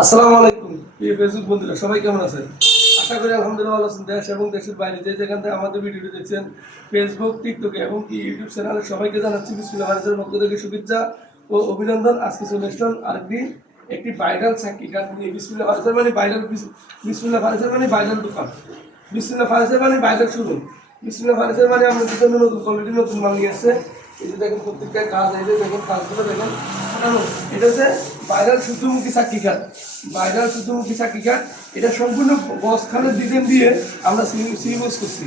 আসসালামু আলাইকুম প্রিয় ফেসবুক বন্ধুরা, সবাই কেমন আছেন? আশা করি আলহামদুলিল্লাহ ভালো আছেন। দেশ এবং দেশের বাইরে যে যেখান থেকে আমাদের ভিডিওটি দেখছেন, ফেসবুক, টিকটকে এবং কি ইউটিউব চ্যানেলে সবাইকে জানাচ্ছি বিসমিল্লাহ ভাইরাসের পক্ষ থেকে শুভেচ্ছা ও অভিনন্দন। আজকে চলে আসলাম আরেকদিন একটি ভাইরাল চাকরি কার্ড নিয়ে। বিসমিল্লাহ ভাইরাসের মানে ভাইরাল, বিসমিল্লাহ ভাইরাসের মানে ভাইরাল দোকান, বিসমিল্লাহ ভাইরাসের মানে ভাইরাল শোরুম, বিসমিল্লাহ ভাইরাসের মানে আমাদের জন্য নতুন কোয়ালিটি নতুন মাল নিয়ে আসছে। এই যে দেখেন প্রত্যেকটা কাজ, এই যে দেখেন কাজগুলো দেখেন। এটা হচ্ছে ভাইরাল সূর্যমুখী চাকরি কার্ড, ভাইরাল সূর্যমুখী চাকরি কার্ড। এটা সম্পূর্ণ বক্স খানের ডিজাইন দিয়ে আমরা সি বক্স করছি।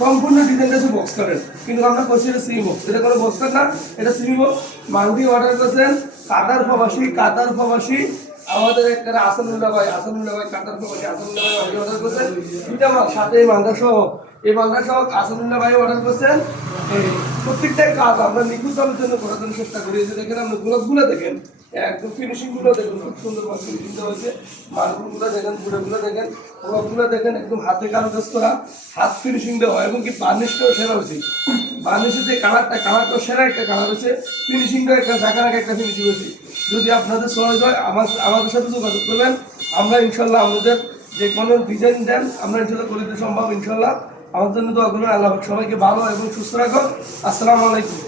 সম্পূর্ণ ডিজাইনটা হচ্ছে বক্স কার্ডের, কিন্তু আমরা করছি এটা সি বক্স। এটা কোনো বক্স কার্ড না, এটা সি বক্স। মালটি অর্ডার করছেন কাতার প্রবাসী আমাদের একটা আসানুল্লাহ ভাই, কাতার প্রবাসী আসানুল্লাহ ভাই অর্ডার করছেন। দুইটা মাল সাথে এই মালটা সহ, এই মালটা সহ আসানুল্লাহ ভাই অর্ডার করছেন। প্রত্যেকটাই কাজ আমরা নিখুঁত ভাবের জন্য করার জন্য চেষ্টা করি। যে দেখেন আপনি গোলাপগুলো দেখেন, একদম ফিনিশিংগুলো দেখুন, খুব সুন্দর ফিনিশিংটা হয়েছে। মার্বেলগুলো দেখেন, গুঁড়োগুলো দেখেন, গোলাপগুলো দেখেন, একদম হাতে কারুকাজ করা, হাত ফিনিশিং দেওয়া এবং কি বার্নিশটাও সেরা হয়েছে। বার্নিশের যে কালারটাও সেরা একটা কালার হয়েছে। ফিনিশিংটাও একটা জায়গার একটা ফিনিশিং হয়েছে। যদি আপনাদের সহজ হয় আমাদের সাথে যোগাযোগ করবেন। আমরা ইনশাল্লাহ আমাদের যে কোনো ডিজাইন দেন আমরা ইনশাল্লাহ করে দিতে সম্ভব ইনশাল্লাহ। আমার জন্য দোয়া করবেন। আল্লাহ সবাইকে ভালো এবং সুস্থ রাখুন। আসসালামু আলাইকুম।